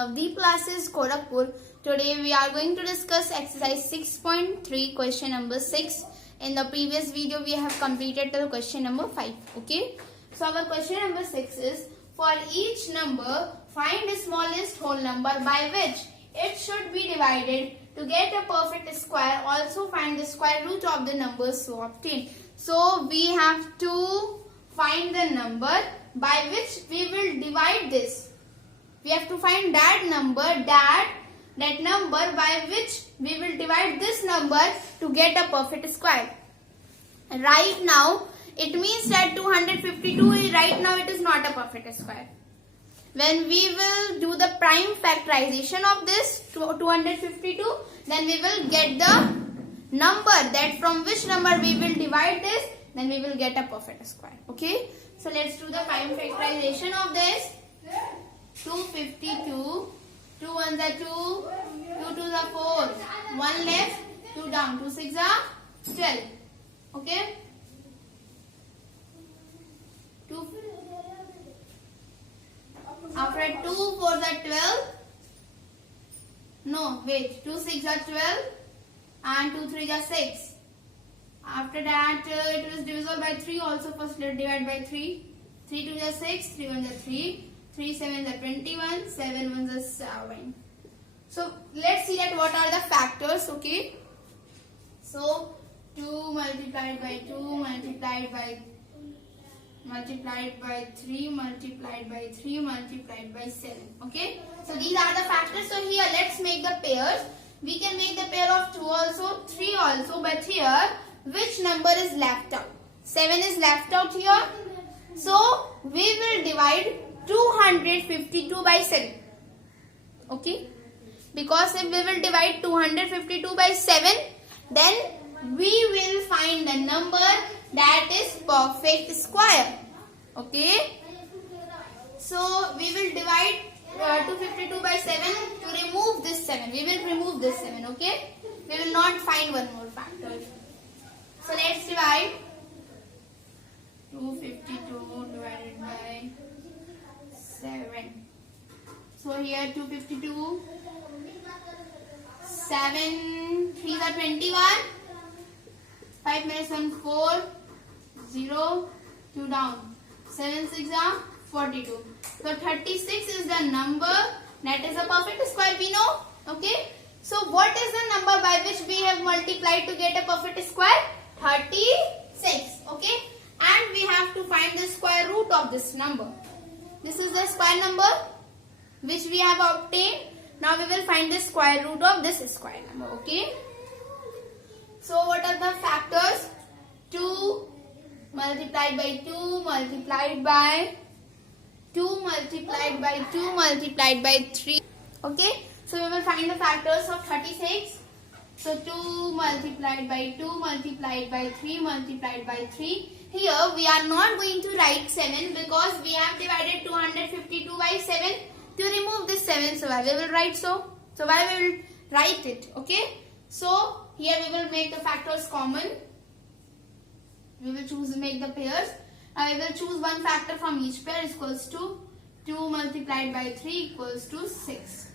of Deep Classes Gorakhpur. Today we are going to discuss exercise 6.3 question number 6. In the previous video we have completed the question number 5. Okay. So our question number 6 is, for each number find the smallest whole number by which it should be divided to get a perfect square. Also find the square root of the number so obtained. So we have to find the number by which we will divide this. We have to find that number by which we will divide this number to get a perfect square. Right now it means that 252 right now it is not a perfect square. When we will do the prime factorization of this 252, then we will get the number that from which number we will divide this, then we will get a perfect square. Okay, so let's do the prime factorization of this. 252, 2 1s are 2, 2 2s are 4, 1 left, 2 down, 2 6s are 12. Okay, 2 after 2 4s are 12. No, wait, 2 6s are 12 and 2 3s are 6. After that it was divisible by 3 also. First let's divide by 3. 3 2s are 6, 3 1s are 3. 3 7s are 21, 7 1s are 7. So let's see that what are the factors. Okay, so 2 multiplied by 2 multiplied by 3 multiplied by 3 multiplied by 7. Okay, so these are the factors. So here let's make the pairs. We can make the pair of 2 also, 3 also, but here which number is left out? 7 is left out here. So we will divide 252 by 7. Okay, because if we will divide 252 by 7, then we will find the number that is perfect square. Okay, so we will divide 252 by 7 to remove this 7. We will remove this 7. Okay, we will not find one more factor. So let's divide 252 divided by 7. So here 252, 7 3s are 21, 5 minus 1 4, 0, 2 down, 7 6 are 42. So 36 is the number that is a perfect square, we know. Okay, so what is the number by which we have multiplied to get a perfect square? 36. Okay, and we have to find the square root of this number. This is the square number which we have obtained. Now we will find the square root of this square number. Okay, so what are the factors? 2 multiplied by 2 multiplied by 2 multiplied by 2 multiplied by 3. Okay, so we will find the factors of 36. So 2 multiplied by 2 multiplied by 3 multiplied by 3. Here we are not going to write 7 because we have divided 252 by 7 to remove this 7. So why we will write so? So why we will write it? Okay, so here we will make the factors common. We will choose make the pairs. I will choose one factor from each pair is equals to 2 multiplied by 3 equals to 6.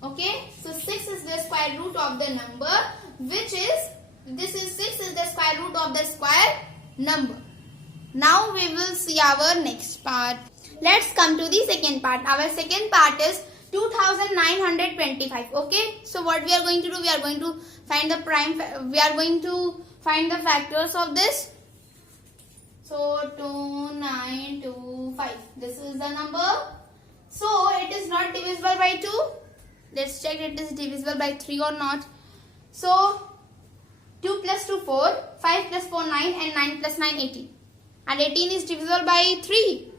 Okay, so 6 is the square root of the number, which is, this is 6 is the square root of the square number. Now we will see our next part. Let's come to the second part. Our second part is 2925. Okay, so what we are going to do, we are going to find the we are going to find the factors of this. So 2925, this is the number. So it is not divisible by 2. Let's check it is divisible by 3 or not. So 2 plus 2 4, 5 plus 4 9 and 9 plus 9 18. And 18 is divisible by 3.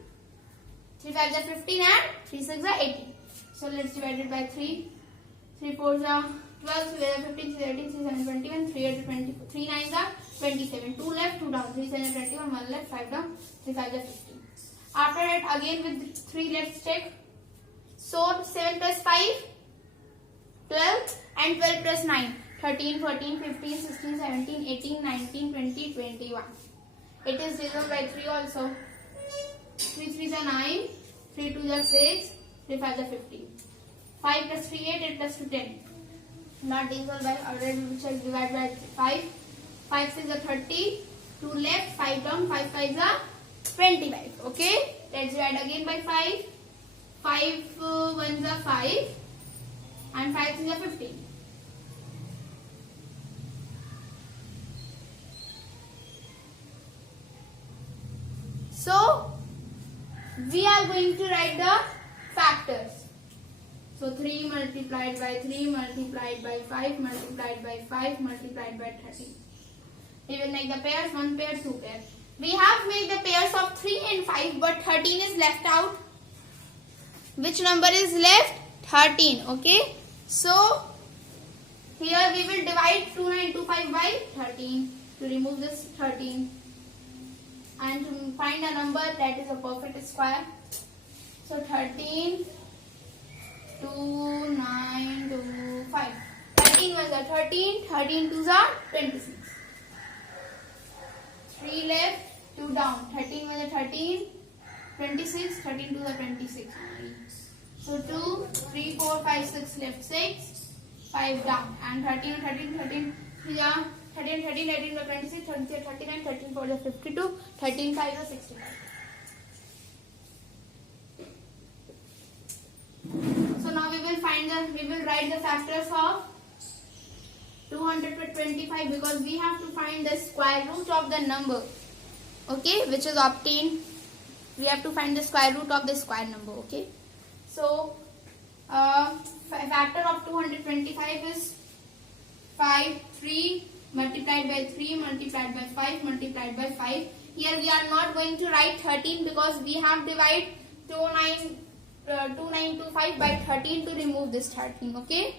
3 5s are 15 and 3 6s are 18. So let's divide it by 3. 3 4s are 12, 3 are 15, 3 18, 3 7 21, 3 8 are 24, 3 9s are 27. 2 left, 2 down, 3 7 are 21, 1 left, 5 down, 3 5s are 15. After that again with 3 let's check. So 7 plus 5, 12 and 12 plus 9, 13, 14, 15, 16, 17, 18, 19, 20, 21. It is divisible by 3 also. 3 3s are 9, 3 2s are 6, 3 5 are 15. 5 plus 3 8, 8 plus 2 10. Not divisible by already we shall divide by 5. 5 6 are 30. 2 left, 5 down, 5 5 are 25. Okay, let's divide again by 5. 5 1s are 5 and 5 3 are 15. So we are going to write the factors. So 3 multiplied by 3 multiplied by 5 multiplied by 5 multiplied by 30. We will make the pairs, 1 pair, 2 pair. We have made the pairs of 3 and 5, but 13 is left out. Which number is left? 13. Okay. So here we will divide 2925 by 13 to remove this 13 and to find a number that is a perfect square. So 13 2 9 2 5. 13 ones are 13, 13 twos are 26. 3 left, 2 down. 13 ones are 13, 26, 13 twos are 26. So 2, 3, 4, 5, 6 left, 6, 5 down. And 13, 13, 13, 3 are 13, 13, 13 are 26, 13 are 39, 13 4 are 52, 13 5 are 65. So now we will write the factors of 225 because we have to find the square root of the number. Okay, which is obtained. We have to find the square root of the square number. Okay. So, factor of 225 is 5, 3 multiplied by 3 multiplied by 5 multiplied by 5. Here we are not going to write 13 because we have divided 2925 by 13 to remove this 13. Okay.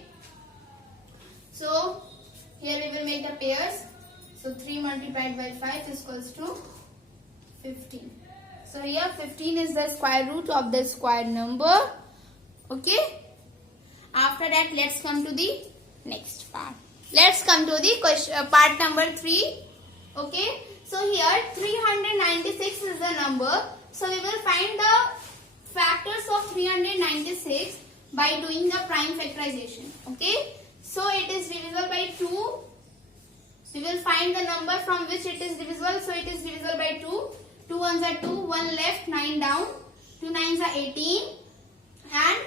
So, here we will make the pairs. So, 3 multiplied by 5 is equals to 15. So, here 15 is the square root of the square number. Okay. After that, let's come to the next part. Let's come to the question, part number 3. Okay. So, here 396 is the number. So, we will find the factors of 396 by doing the prime factorization. Okay. So, it is divisible by 2. We will find the number from which it is divisible. So, it is divisible by 2. 2 ones are 2, 1 left, 9 down. 2 nines are 18 and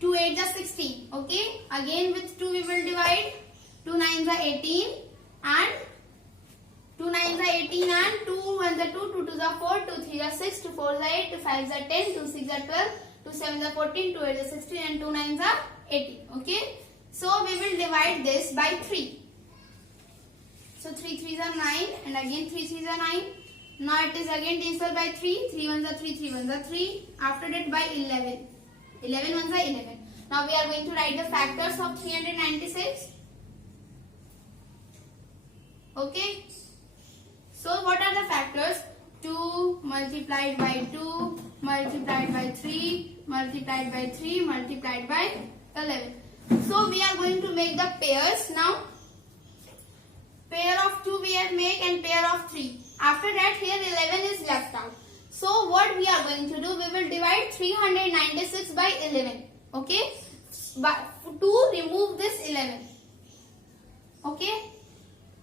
2 8s are 16. Okay. Again with 2 we will divide. 2 nines are 18 and 2 nines are 18 and 2 ones are 2, 2 twos are 4, 2 3s are 6, 2 4s are 8, 2 5s are 10, 2 6s are 12, 2 7s are 14, 2 8s are 16 and 2 9s are 18. Okay. So we will divide this by 3. So 3 3s are 9 and again 3 3s are 9. Now it is again divisible by 3. 3 ones are 3, 3 ones are 3. After that by 11. 11 ones are 11. Now we are going to write the factors of 396. Okay. So what are the factors? 2 multiplied by 2 multiplied by 3 multiplied by 3 multiplied by 11. So we are going to make the pairs now. Pair of 2 we have made and pair of 3. After that here 11 is left out. So what we are going to do, we will divide 396 by 11. Okay. But to remove this 11. Okay.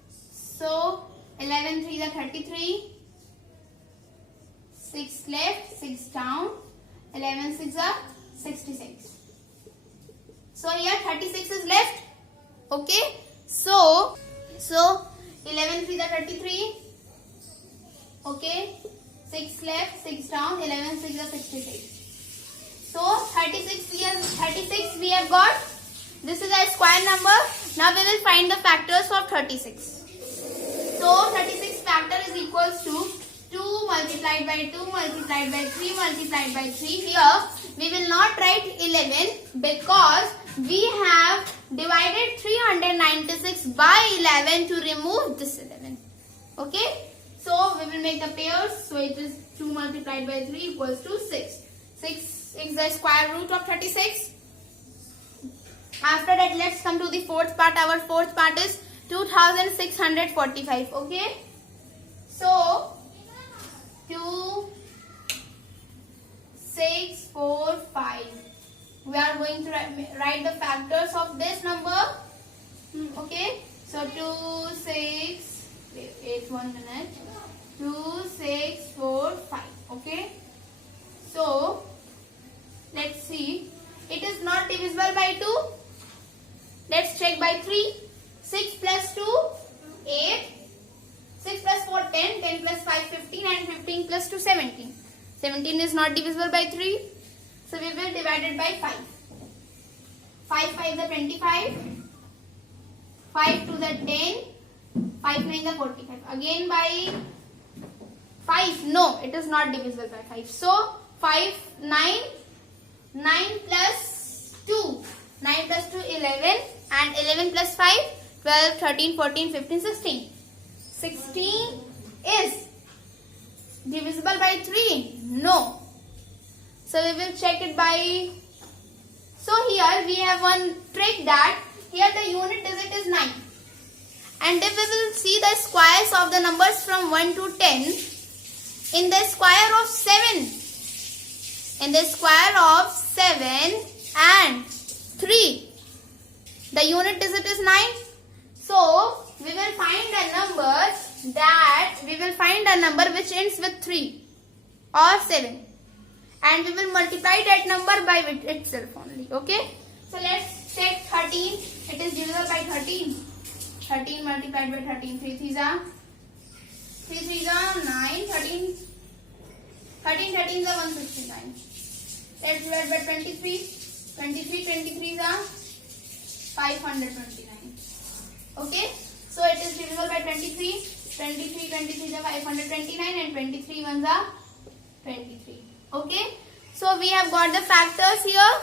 So 11 3s are 33. 6 left, 6 down. 11 6 are 66. So here 36 is left. Okay. So 11 3s are 33. Okay. 6 left, 6 down. 11 6 are 66. So 36 we have got. This is a square number. Now we will find the factors of 36. So 36 factor is equals to 2 multiplied by 2 multiplied by 3 multiplied by 3. Here we will not write 11 because we have divided 396 by 11 to remove this 11. Okay. So we will make the pairs. So it is 2 multiplied by 3 equals to 6. 6 is the square root of 36. After that, let's come to the fourth part. Our fourth part is 2645. Okay. So 2, 6, 4, 5. we are going to write the factors of this number. Okay, so 2, 6, wait 1 minute, 2, 6, 4, 5. Okay, so let's see, it is not divisible by 2. Let's check by 3. 6 plus 2, 8. 6 plus 4, 10. 10 plus 5, 15. And 15 plus 2, 17. 17 is not divisible by 3. So we will divide it by 5. 5 5 is 25. 5 2 is 10. 5 9 is 45. Again by 5. No, it is not divisible by 5. So 5 9. 9 plus 2. 9 plus 2 11. And 11 plus 5 12 13 14 15 16. 16 is divisible by 3? No. So we will check it by... So here we have one trick that here the unit digit is 9. And if we will see the squares of the numbers from 1 to 10, in the square of 7, and 3, the unit digit is 9. So we will find a number which ends with 3 or 7, and we will multiply that number by itself only. Okay, so let's check 13. It is divisible by 13. 13 multiplied by 13. 3 3s are 9. 13 13s are 169. Let's divide by 23. 23s are 529. Okay, so it is divisible by 23. 23s are 529, and 23 ones are 23. Okay, so we have got the factors here.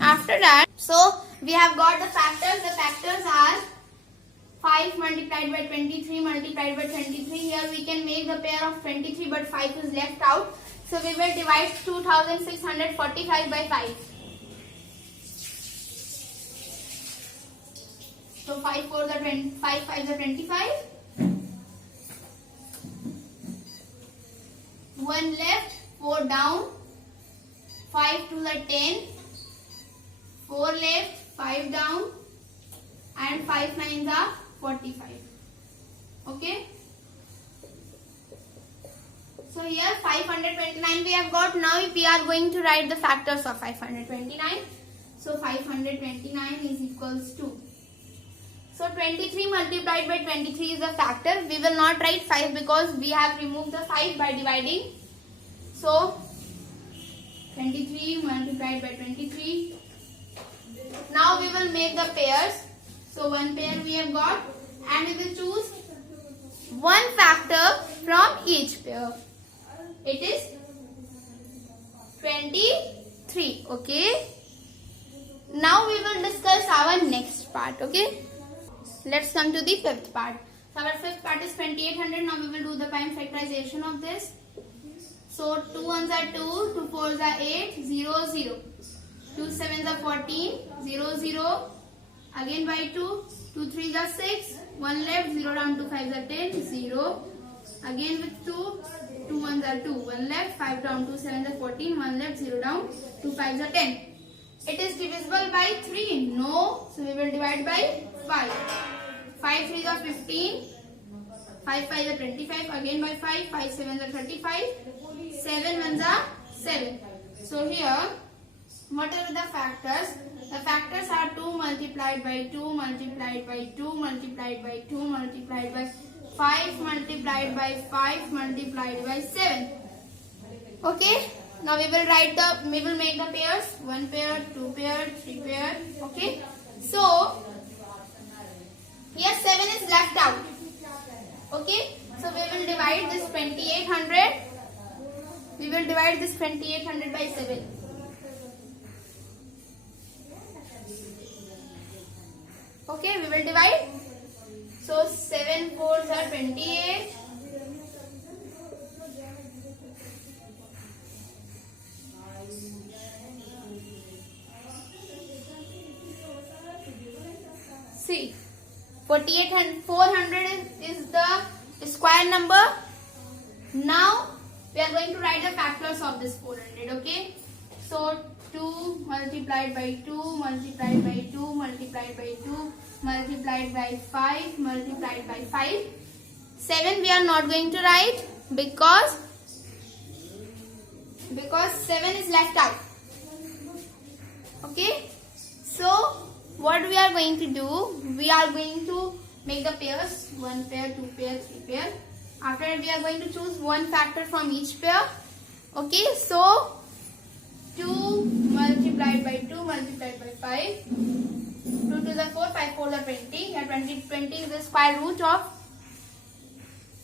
After that, so we have got the factors. The factors are 5 multiplied by 23 multiplied by 23. Here we can make the pair of 23, but 5 is left out. So we will divide 2645 by 5. So 5 4s are 20, 5 5s are 25. 1 left, 4 down. 5 2s are 10. 4 left, 5 down. And 5 9s are 45. Okay. So here 529 we have got. Now we are going to write the factors of 529. So 529 is equals to. So 23 multiplied by 23 is a factor. We will not write 5 because we have removed the 5 by dividing. So 23 multiplied by 23. Now we will make the pairs. So one pair we have got, and we will choose one factor from each pair. It is 23. Okay. Now we will discuss our next part. Okay. Let's come to the fifth part. So our fifth part is 2800. Now we will do the prime factorization of this. So 2 1s are 2, 2 4s are 8, 0 0. 2 7s are 14, 0 0. Again by 2, 2 3s are 6, 1 left, 0 down, 2 5s are 10, 0. Again with 2, 2 1s are 2, 1 left, 5 down, 2 7s are 14, 1 left, 0 down, 2 5s are 10. It is divisible by 3? No. So we will divide by 5. 5 3s are 15, 5 5s are 25, again by 5, 5 7s are 35, 7 1s are 7. So here, what are the factors? The factors are 2 multiplied by 2 multiplied by 2 multiplied by 2 multiplied by 5 multiplied by 5 multiplied by 7. Okay. Now we will make the pairs. 1 pair, 2 pair, 3 pair. Okay. So here 7 is left out. Okay. So we will divide this 2800. We will divide this 2800 by 7. Okay, we will divide. So 7 4s are 28. See, 48 and 400 is the square number. Now we are going to write the factors of this 400. Okay, so 2 multiplied by 2 multiplied by 2 multiplied by 2 multiplied by 5 multiplied by 5. 7 we are not going to write because 7 is left out. Okay, so what we are going to do, we are going to make the pairs, 1 pair, 2 pair, 3 pair. After that we are going to choose one factor from each pair. Okay, so 2 multiplied by 2 multiplied by 5, 2 to the 4, 5 4 the 20, and 20 is the square root of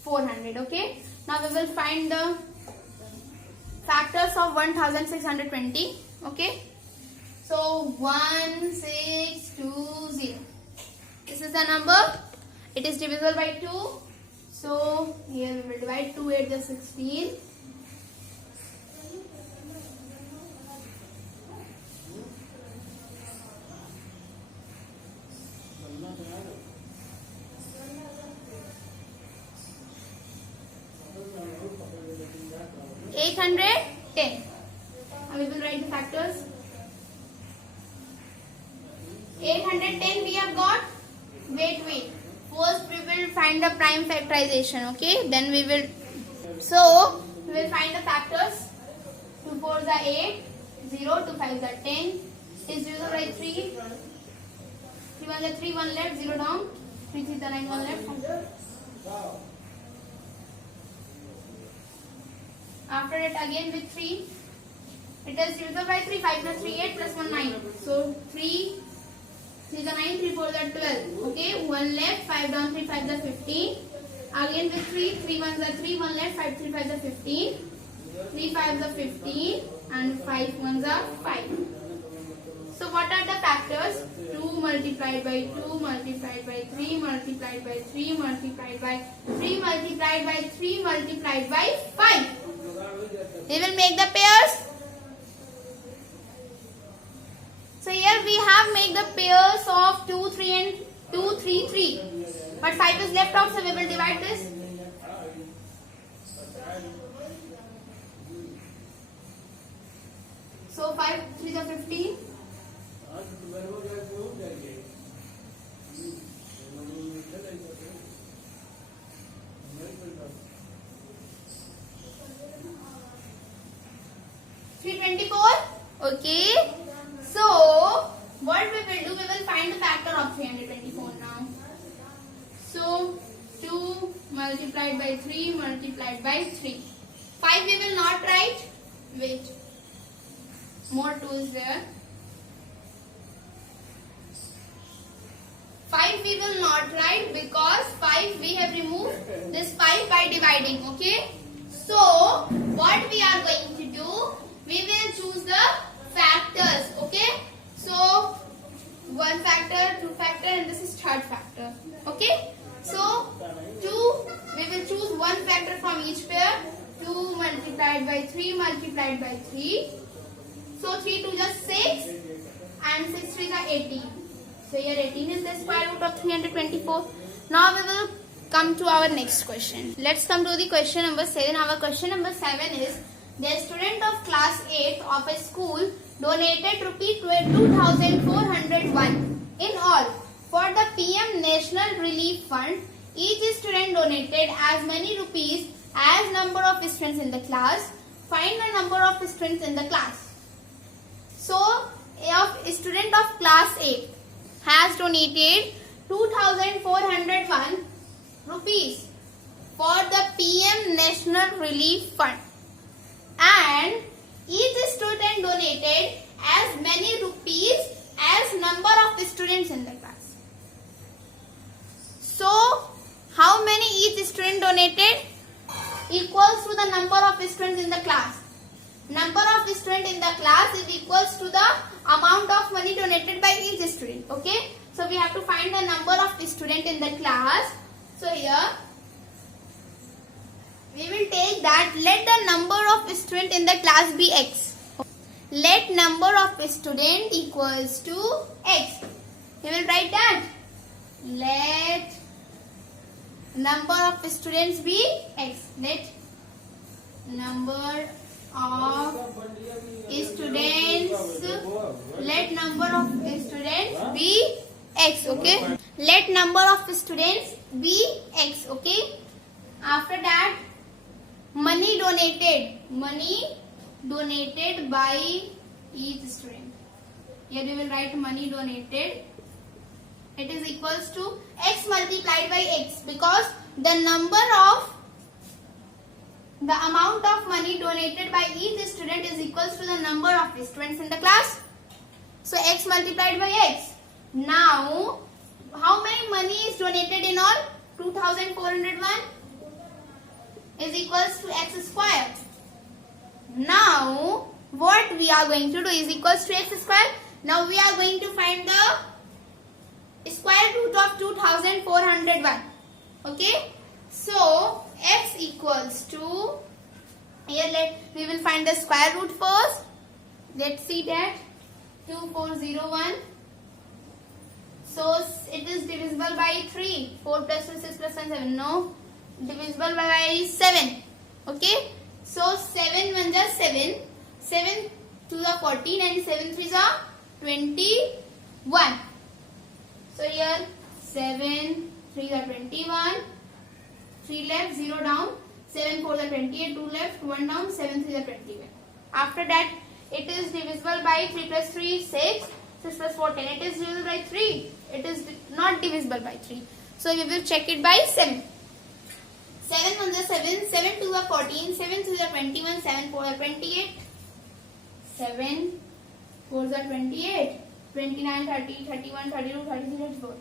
400. Okay, now we will find the factors of 1620. Okay, so 1620, this is the number. It is divisible by 2, so here we will divide. 2 8 is 16. 810. Now we will write the factors. 810 we have got. Wait. First we will find the prime factorization. Okay, then we will. So we will find the factors. 2 4 is 8, 0, 2 5 is 10. Is divisible by 3. 3 1 is 3, 1 left, 0 down. 3 3 is 9, 1 left. After it again with 3, it is divisible by 3. 5 plus 3 8 plus 1 9. So 3 3 is 9, 3 4 is 12. Okay, 1 left, 5 down, 3 5 is 15. Again with 3, 3 1 is 3, 1 left, 5 3 5 is 15. 3 5 is 15 and 5 1 is 5. So what are the factors? 2 multiplied by 2 multiplied by 3 multiplied by 3 multiplied by 3 multiplied by 3 multiplied by 5. We will make the pairs. So here we have made the pairs of 2 3 and 2 3 3. But 5 is left out, so we will divide this. So 5 3 is 15. 324. Okay. So what we will do, we will find the factor of 324 now. So 2 multiplied by 3 multiplied by 3. 5 we will not write. Wait. More 2 is there. 5 we will not write because 5 we have removed this 5 by dividing. Okay. So what we are going to do, we will choose the factors. Okay. So 1 factor, 2 factor, and this is third factor. Okay. So 2, we will choose one factor from each pair. 2 multiplied by 3 multiplied by 3. So 3 2 just 6 and 6 3 is 18. So here 18 is the square root of 324. Now we will come to our next question. Let's come to the question number 7. Our question number 7 is, the student of class 8 of a school donated rupees 2,401 in all for the PM National Relief Fund. Each student donated as many rupees as number of students in the class. Find the number of students in the class. So, a student of class 8 has donated 2,401 rupees for the PM National Relief Fund, and each student donated as many rupees as number of students in the class. So, how many each student donated? Equals to the number of students in the class. Number of students in the class is equals to the amount of money donated by each student. Okay. So we have to find the number of students in the class. So here we will take that, let the number of students in the class be x. Let number of students equals to x. We will write that. Let number of students be x. Let number of students, let number of students be x. Okay, let number of students be x. Okay, after that, money donated by each student. Here we will write money donated. It is equals to x multiplied by x, because the amount of money donated by each student is equals to the number of students in the class. So x multiplied by x. Now, how many money is donated in all? 2401 is equals to x square. Now, what we are going to do is equals to x square. Now we are going to find the square root of 2401. Okay, so x equals to, here we will find the square root first. Let's see that 2401. So it is divisible by 3. 4 plus 2 6 plus 1 7. No, divisible by 7. Okay, so 7 1 just 7. 7 to the 14 and 7 3 is 21. So here 7 3 is 21. 3 left, 0 down. 7 4 is 28. 2 left, 1 down. 7 3 is 21. After that, it is divisible by 3 plus 3 6. 6 plus 4 10. It is divisible by 3. It is not divisible by 3. So we will check it by 7. 7 1 is 7. 7 2 is 14. 7 3 is 21. 7 4 is 28. 7 4 is 28. 29, 30, 31, 32, 33, 34.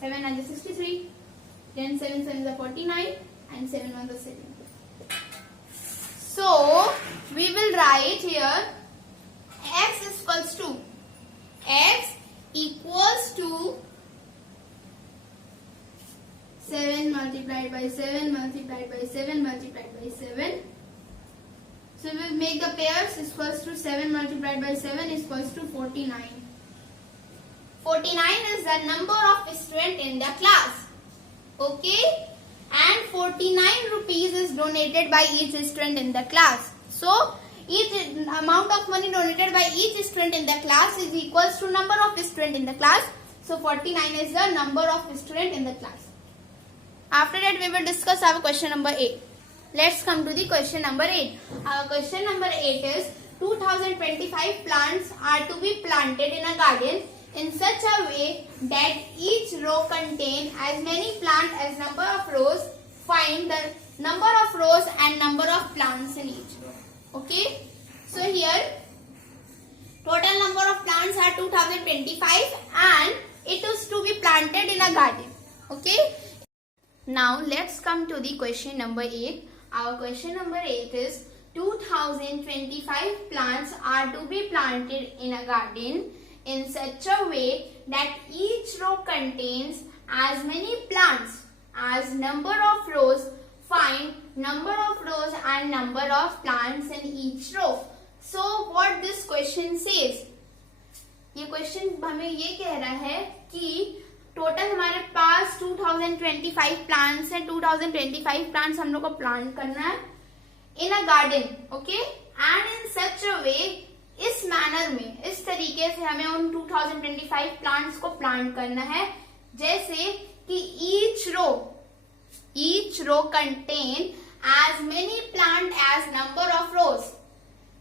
7 9 is 63. Then 7 7 is 49 and 7 1 is 7. So we will write here x equals to 7 multiplied by 7 multiplied by 7 multiplied by 7. So we will make the pairs equals to 7 multiplied by 7 is equals to 49. 49 is the number of students in the class. Okay, and 49 rupees is donated by each student in the class. So each amount of money donated by each student in the class is equals to number of students in the class. So 49 is the number of students in the class. After that, we will discuss our question number 8. Let's come to the question number 8. Our question number 8 is 2025 plants are to be planted in a garden in such a way that each row contain as many plants as number of rows. Find the number of rows and number of plants in each row. Okay, so here total number of plants are 2025 and it is to be planted in a garden. Okay, now let's come to the question number 8. Our question number 8 is 2025 plants are to be planted in a garden in such a way that each row contains as many plants as number of rows. Find number of rows and number of plants in each row. So what this question says, ये question हमें ये कह रहा है कि total हमारे पास 2025 plants है. 2025 plants हम लोग को प्लांट करना है इन अ गार्डन. ओके, एंड इन सच अ वे, इस मैनर में, इस तरीके से हमें उन 2025 प्लांट्स को प्लांट करना है जैसे कि each row contain as many plant as number of rows.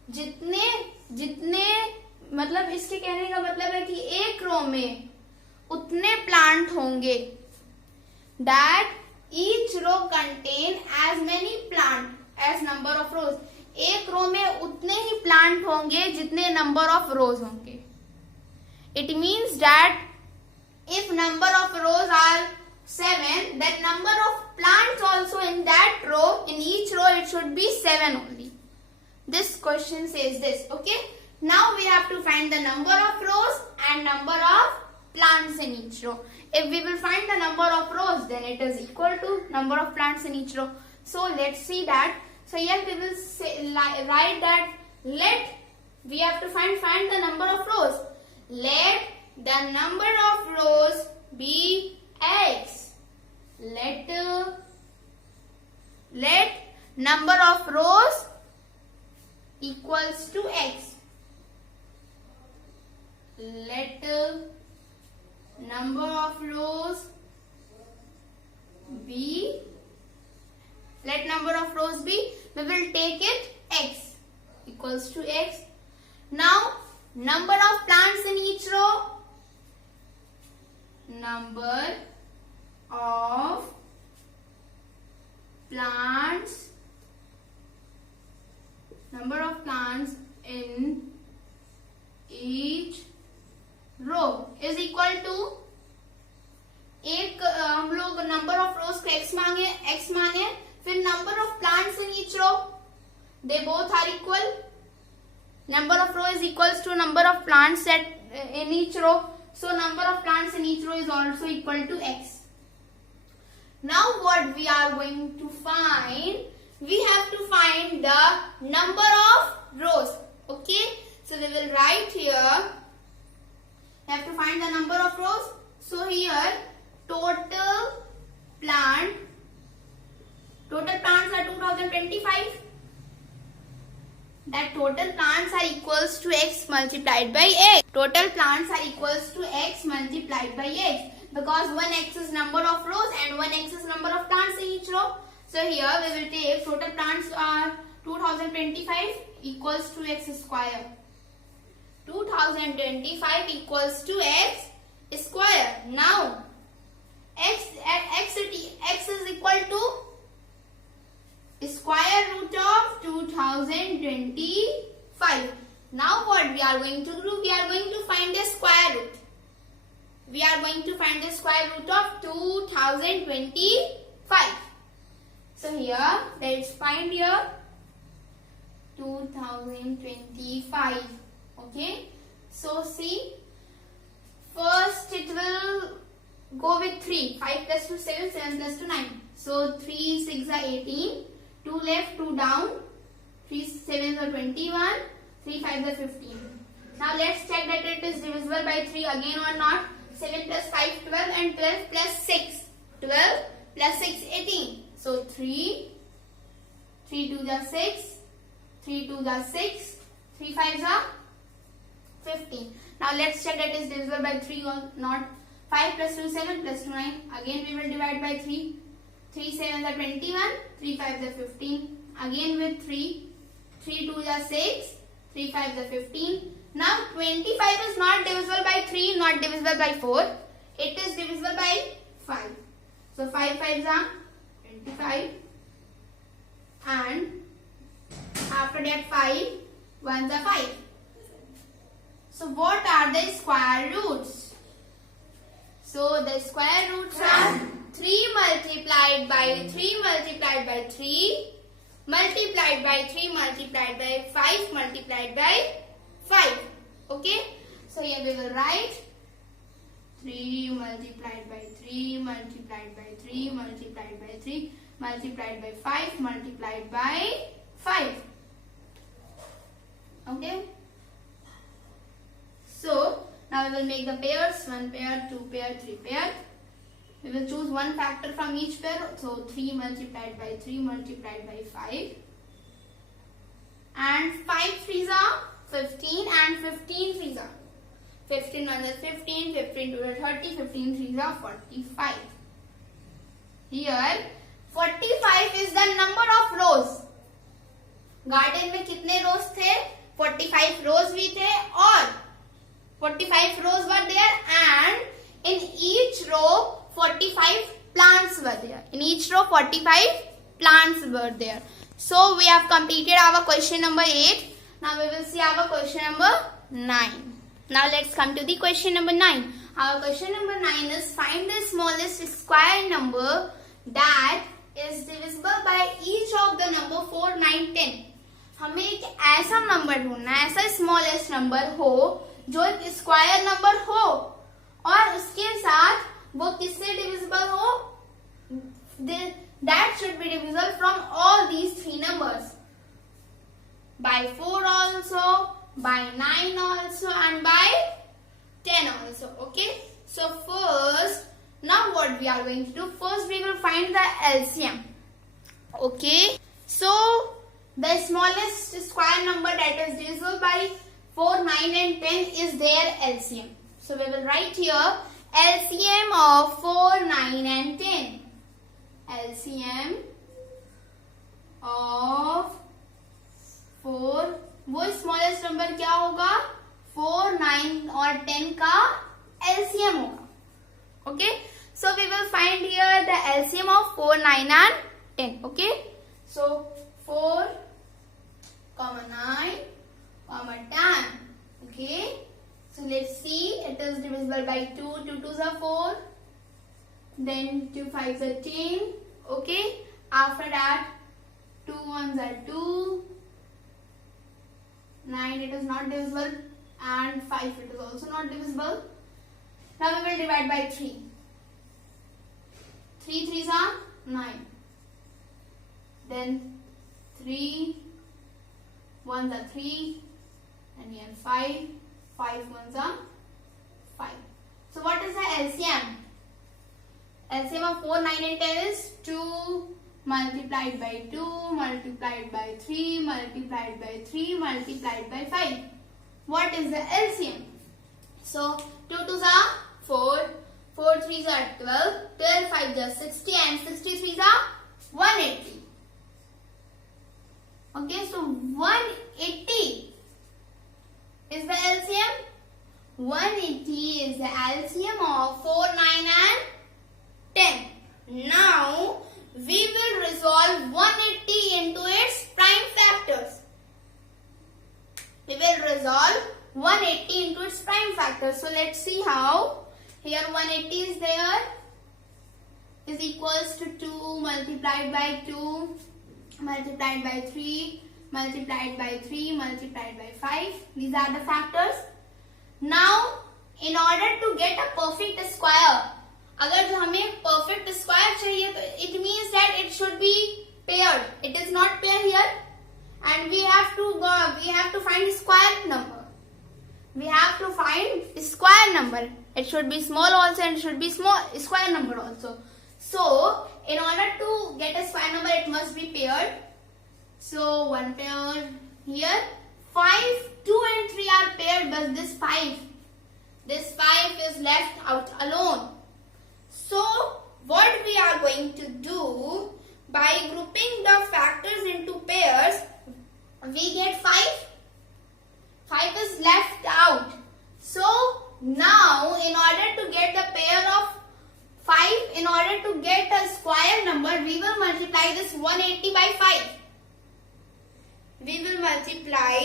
जितने मतलब इसके कहने का मतलब है कि एक रो में उतने प्लांट होंगे. That each row contain as many plant as number of rows. एक रो में उतने ही प्लांट होंगे जितने नंबर ऑफ रोज होंगे. It means that if number of rows are 7, that number of plants also in that row, in each row it should be 7 only. This question says this. Okay, now we have to find the number of rows and number of plants in each row. If we will find the number of rows, then it is equal to number of plants in each row. So let's see that. So here we will say, write that we have to find the number of rows. Let the number of rows be x. Let number of rows equals to x. Let number of rows be, we will take it x equals to x. Now number of plants in each row, number of plants in each row is equal to, एक हम लोग number of रोज को x माने, फिर number of plants in each row, they both are equal. Number of row is equals to number of plants in each row. So number of plants in each row is also equal to x. Now what we are going to find? We have to find the number of rows. Okay. So we will write here. We have to find the number of rows. So here total plants are 2025. That total plants are equals to x multiplied by x. Total plants are equals to x multiplied by x. Because 1x is number of rows and 1x is number of plants in each row. So here we will take total plants are 2025 equals to x square. 2025 equals to x square. Now x is equal to square root of 2025. Now what we are going to do? We are going to find the square root. We are going to find the square root of 2025. So here, let's find here 2025. Okay. So see, first it will go with 3. 5 plus 2, 7, 7 plus 2, 9. So 3, 6 are 18. 2 left, 2 down, 3 7s are 21, 3 5s are 15. Now let's check that it is divisible by 3 again or not. 7 plus 5, 12 and 12 plus 6. 12 plus 6, 18. So 3 2s are 6, 3 2s are 6, 3 5s are 15. Now let's check that it is divisible by 3 or not. 5 plus 2, 7 plus 2, 9. Again we will divide by 3. 3 7s are 21, 3 5s are 15. Again with 3. 3 2s are 6, 3 5s are 15. Now 25 is not divisible by 3, not divisible by 4. It is divisible by 5. So 5 5s are 25. And after that 5 1s are 5. So what are the square roots? So the square roots are 3 multiplied by 3 multiplied by 3 multiplied by 3 multiplied by 5 multiplied by 5. Okay. So here we will write 3 multiplied by 3 multiplied by 3 multiplied by 3 multiplied by 5 multiplied by 5. Okay. So now we will make the pairs. 1 pair, 2 pair, 3 pair. We will choose one factor from each pair. So 3 multiplied by 3 multiplied by 5. And 5 3s are 15 and 15 3s are 15 1 is 15, 15 2 is 30, 15 3s are 45. Here 45 is the number of rows. Garden में कितने रोज थे? 45 रोज भी थे और 45 rows were there and in each row 45 plants were there. In each row 45 plants were there. So we have completed our question number 8. Now we will see our question number 9. Now let's come to the question number 9. Our question number 9 is find the smallest square number that is divisible by each of the number 4, 9, 10. हमें एक ऐसा number ढूंढना है, ऐसा smallest number हो जो एक square number हो और उसके साथ वो किससे डिविजिबल हो? That should be divisible from all these 3 numbers. By 4 also, by 9 also and by 10 also. Okay. So first, now what we are going to do? First we will find the LCM. Okay. So The smallest square number that is divisible by 4, 9 and 10 is their LCM. So we will write here LCM of 4, 9 and 10. LCM of 4, वो smallest number क्या होगा? 4, 9 और 10 का LCM होगा. Okay, so we will find here the LCM of 4, 9 and 10. Okay, so 4, 9, 10. Okay, so let's see. It is divisible by 2. 2 2s are 4. Then 2 5s are 10. Okay, after that 2 1s are 2. 9 it is not divisible, and 5 it is also not divisible. Now we will divide by 3. 3 3s are 9. Then 3 1s are 3, and here 5 1s are 5. So what is the LCM? LCM of 4, 9 and 10 is 2 multiplied by 2 multiplied by 3 multiplied by 3 multiplied by 5. What is the LCM? So 2 2s are 4, 4 3s are 12, 12 5s are 60, and 63s are 180. Okay, so 180 is the LCM. 180 is the LCM of 4, 9 and 10. Now we will resolve 180 into its prime factors. We will resolve 180 into its prime factors. So let's see how. Here 180 is there, is equals to 2 multiplied by 2 multiplied by 3 multiplied by 3 multiplied by 5. These are the factors. Now in order to get a perfect square, अगर हमें perfect square चाहिए तो it means that it should be paired. It is not paired here, and we have to find square number. We have to find square number. It should be small also, and it should be small square number also. So in order to get a square number, it must be paired. So one pair here. 5, 2 and 3 are paired, but this 5 is left out alone. So what we are going to do, by grouping the factors into pairs, we get 5. 5 is left out. So now in order to get the pair of 5, in order to get a square number, we will multiply this 180 by 5. We will multiply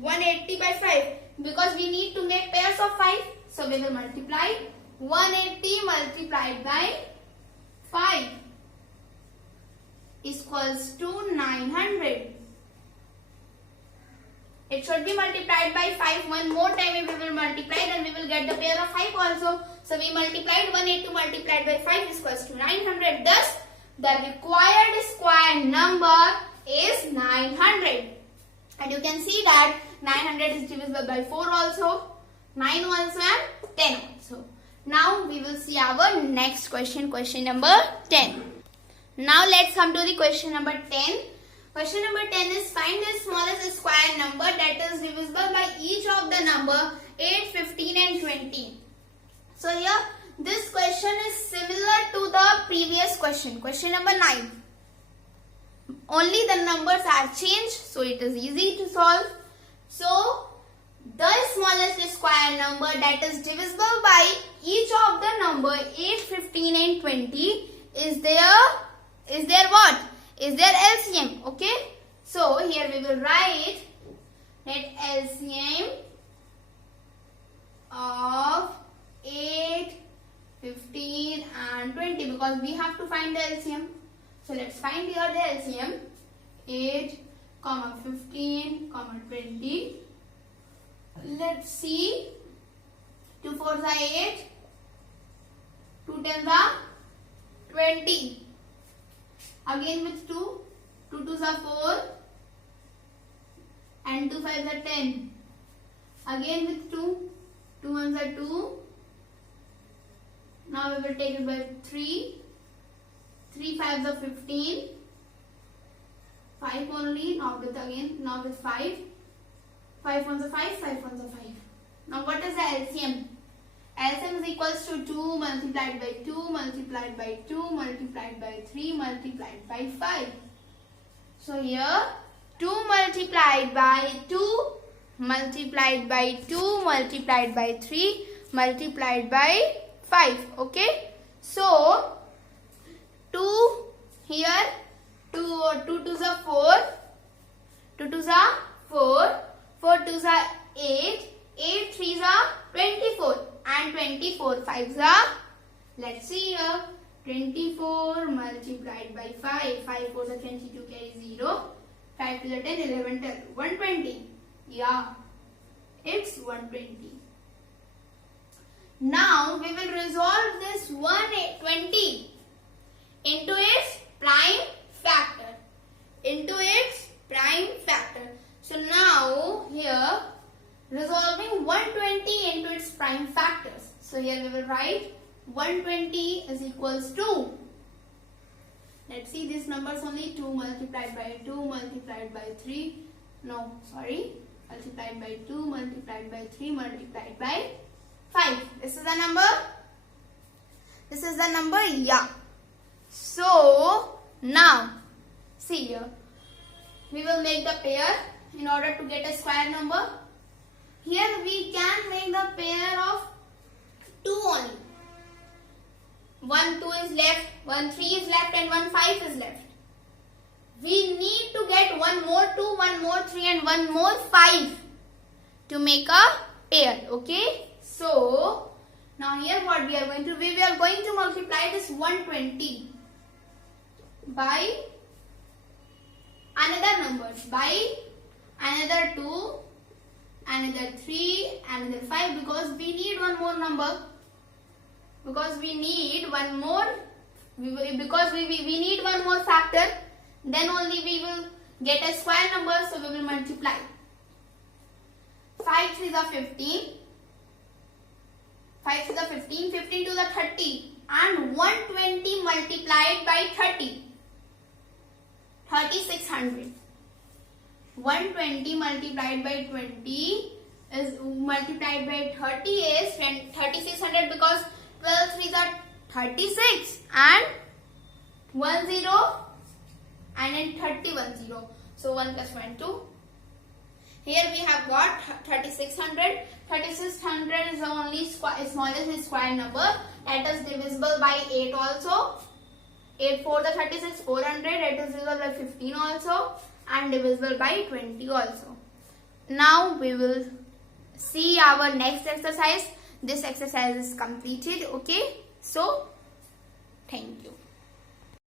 180 by 5 because we need to make pairs of 5. So we will multiply 180 multiplied by 5 is equals to 900. It should be multiplied by 5. One more time we will multiply, then we will get the pair of 5 also. So we multiplied 180 multiplied by 5 is equals to 900. Thus the required square number is 900. And you can see that 900 is divisible by 4 also, 9 also, and 10 also. Now we will see our next question, question number 10. Now let's come to the question number 10. Question number 10 is find the smallest square number that is divisible by each of the number 8, 15 and 20. So here this question is similar to the previous question, question number 9. Only the numbers are changed, so it is easy to solve. So the smallest square number that is divisible by each of the number 8, 15 and 20 is their what? Is their LCM. Okay. So here we will write that LCM of 8, 15 and 20 because we have to find the LCM. So let's find here the LCM. 8, 15, 20. Let's see. 2 4s are 8. 2 10s are 20. Again with 2. 2 2s are 4. And 2 5s are 10. Again with 2. 2 1s are 2. Now we will take it by 3. 3 5s are 15. 5 only. Now with 5. 5 ones are 5, 5 ones are 5. Now what is the LCM? LCM is equals to 2 multiplied by 2 multiplied by 2 multiplied by 3 multiplied by 5. So here 2 multiplied by 2 multiplied by 2 multiplied by 3 multiplied by 5. Okay. So 2 here, 2 2s are 4, 2 2s are 4, 4 2s are 8, 8 3s are 24, and 24 5s are, let's see here, 24 multiplied by 5, 5 4s are 22, carry 0, 5 to the 10, 11 12, 120. Yeah, it's 120. Now we will resolve this 120 into its prime factor. So now here resolving 120 into its prime factors. So here we will write 120 is equals to, let's see these numbers only, 2 multiplied by 2 multiplied by 3, multiplied by 2 multiplied by 3 multiplied by 5. This is the number, yeah. So now see here, we will make the pair in order to get a square number. Here we can make the pair of 2 only. 1 2 is left, 1 3 is left, and 1 5 is left. We need to get one more 2, one more 3, and one more 5 to make a pair. Okay. So now here what we are going to do, we are going to multiply this 120 by another numbers, by another 2, another 3, another 5, because we need one more number. Because we need one more factor, then only we will get a square number, so we will multiply. 5 3s are 15, 5 3s are 15, 15 2s are 30, and 120 multiplied by 30, 3600. 120 multiplied by 20 is multiplied by 30 is 3600, because 12 3s are 36 and 1 0 and then 31 0. So 1 plus 1 2. Here we have got 3600. 3600 is the only smallest square number. That is divisible by 8 also. 8 4 the 36, 400. It is divisible by 15 also, and divisible by 20 also. Now we will see our next exercise. This exercise is completed. Okay. So thank you.